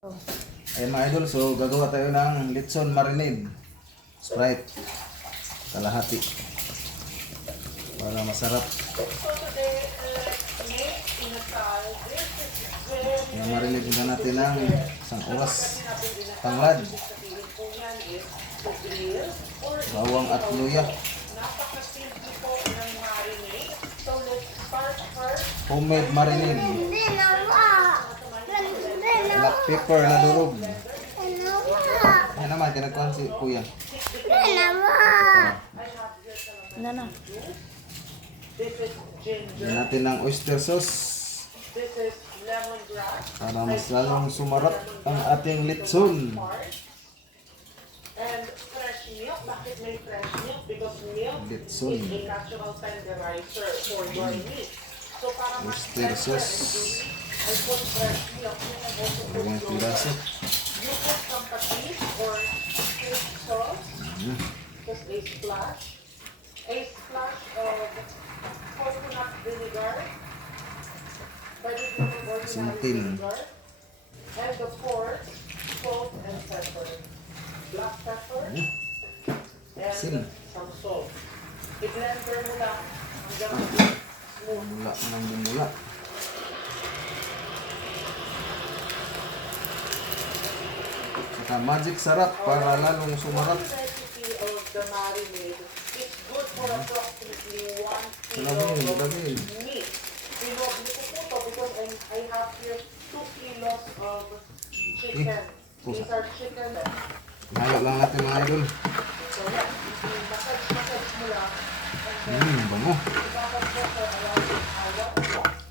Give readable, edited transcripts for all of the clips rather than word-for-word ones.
Ayun mga idol, so gagawa tayo ng litson marinade. Sprite. Kalahati. Para masarap. Marinade na natin ng isang oras. Tanglad. Bawang at luya. Homemade marinade. Black pepper na durog. Ay naman, tinagkuhan si kuya. Nana. Yan natin ng oyster sauce. Para mas lalong sumarap ang ating litson. And fresh milk, bakit may fresh milk? Because milk Litson. is a natural tenderizer for your meat. So para mas Oyster sauce. I put fresh milk. Dalawang piraso. You put some patis or fish sauce. Just a splash. A splash of coconut vinegar. Pwede din yung ordinary Sintil. vinegar. And of course, salt and pepper. Black pepper. And Sin. some salt. I-blender mo lang hanggang smooth. Bumula ng bumula. Saka magic sarap para lalong sumarap. One recipe of the marinade is good for approximately 1 kilo Lagay, of lagay. meat. Hindi ko po because I have here 2 kilos of chicken. These are chicken. Halo lang natin mga idol. So yeah, massage mo lang. Bango.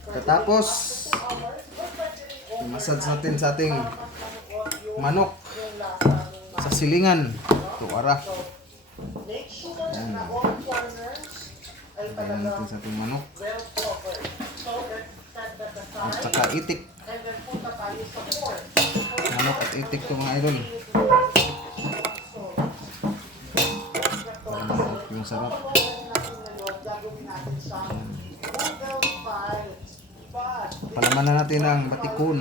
Katapos, i-massage natin sa ating manok sa silingan. Tuwara. Make sure na all corners ay Ayan natin sa ating manok. well covered. So let's set that At aside. saka itik. And then punta tayo sa pork. Manok at itik to mga idol. Para masarap yung sarap. Palamanan natin ang batikon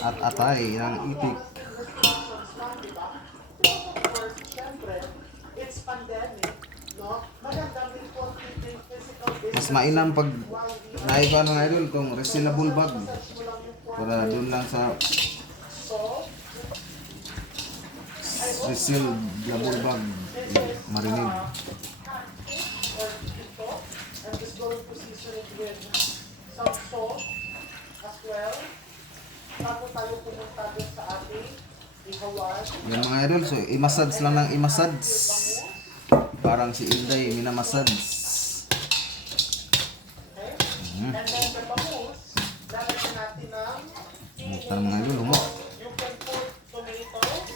at atay ng itik. Mas mainam pag naiba ng idol itong resealable bag. Para doon lang sa resealable bag marinade. I'm just going to season it with some salt as well. Bago tayo pumunta doon sa ating ihawan. Yan mga idol, so i-massage lang ng i-massage. Parang si Inday minamassage. Okay? And then the bangus, lalagyan natin ng Tara mga idol, humo. you can put tomatoes,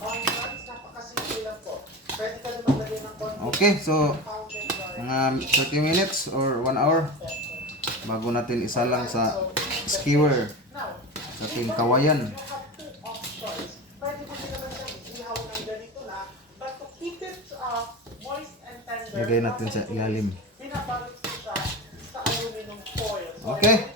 onions, napakasimple lang po. Pwede ka rin maglagay ng konti Okay, so pounded garlic. mga 30 minutes or 1 hour bago natin isalang sa skewer Now, sa ating kawayan. you have two options. Pwede mo din naman siyang ihaw ng ganito na, but to keep it moist and tender, Lagay natin sa ilalim. binabalot ko siya sa aluminum foil. So, Okay. ayan,